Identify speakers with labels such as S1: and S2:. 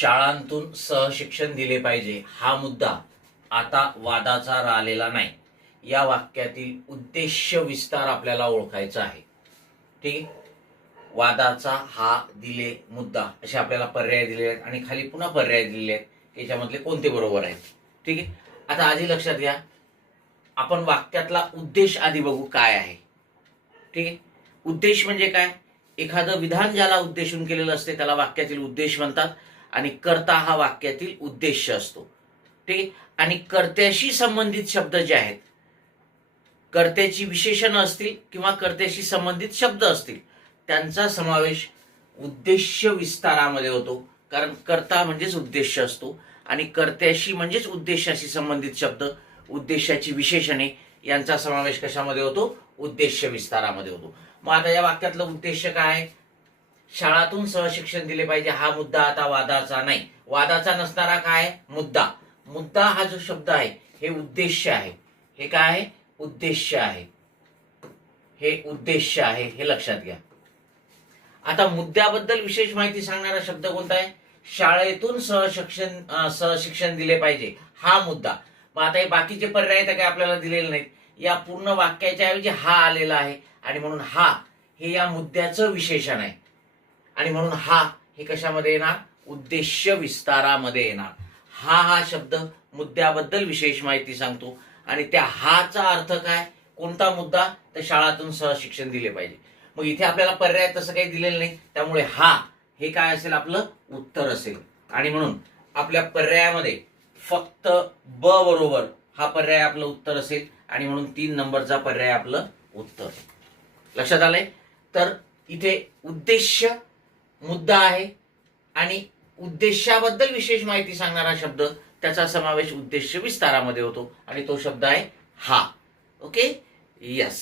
S1: शाळांतून सहशिक्षण दिले पाहिजे हा मुद्दा आता वादाचा राहिलेला नाही. या वाक्यातील उद्देश विस्तार आपल्याला ओळखायचा आहे. ठीक वादाचा हा दिले मुद्दा असे आपल्याला पर्याय दिले आहेत आणि खाली पुन्हा पर्याय दिलेले आहेत की याच्यामधले कोणते बरोबर आहेत. ठीक आहे? आता आधी लक्षात घ्या. आपण वाक्यातला उद्देश आधी बघू काय आहे. ठीक आहे? उद्देश म्हणजे काय? एखादं विधान ज्याला उद्देशून केलेलं असते त्याला वाक्यातील उद्देश म्हणतात. आणि कर्ता हा वाक्यातील उद्देश असतो. ठीक आणि कर्त्याशी संबंधित शब्द जे आहेत कर्त्याची विशेषणं असतील किंवा कर्त्याशी संबंधित शब्द असतील त्यांचा समावेश उद्देश विस्तारामध्ये होतो. कारण कर्ता म्हणजेच उद्देश असतो आणि कर्त्याशी म्हणजेच उद्देशाशी संबंधित शब्द उद्देशाची विशेषणे यांचा समावेश कशामध्ये होतो? उद्देश विस्तारामध्ये होतो. मग आता या वाक्यातलं उद्देश काय आहे? शाळातून सहशिक्षण दिले पाहिजे हा मुद्दा आता वादाचा नाही. वादाचा नसणारा काय? मुद्दा. मुद्दा हा जो शब्द आहे हे उद्देश आहे. हे काय आहे? उद्देश आहे. हे उद्देश आहे हे लक्षात घ्या. आता मुद्द्याबद्दल विशेष माहिती सांगणारा शब्द कोणता आहे? शाळेतून सहशिक्षण सहशिक्षण दिले पाहिजे हा मुद्दा. मग आता हे बाकीचे पर्याय तर काही आपल्याला दिलेले नाहीत. या पूर्ण वाक्याच्या ऐवजी हा आलेला आहे आणि म्हणून हा हे या मुद्द्याचं विशेषण आहे. आणि म्हणून हा हे कशामध्ये येणार? उद्देश विस्तारामध्ये येणार. हा हा शब्द मुद्द्याबद्दल विशेष माहिती सांगतो. आणि त्या हाचा अर्थ काय? कोणता मुद्दा? तर शाळातून सहशिक्षण दिले पाहिजे. मग इथे आपल्याला पर्याय तसं काही दिलेलं नाही. त्यामुळे हा हे काय असेल आपलं? उत्तर असेल. आणि म्हणून आपल्या पर्यायामध्ये फक्त ब बरोबर हा पर्याय आपलं उत्तर असेल. आणि म्हणून तीन नंबरचा पर्याय आपलं उत्तर. लक्षात आलंय? तर इथे उद्देश मुद्दा आहे आणि उद्देशाबद्दल विशेष माहिती सांगणारा शब्द त्याचा समावेश उद्देश विस्तारामध्ये होतो आणि तो शब्द आहे हा. Okay yes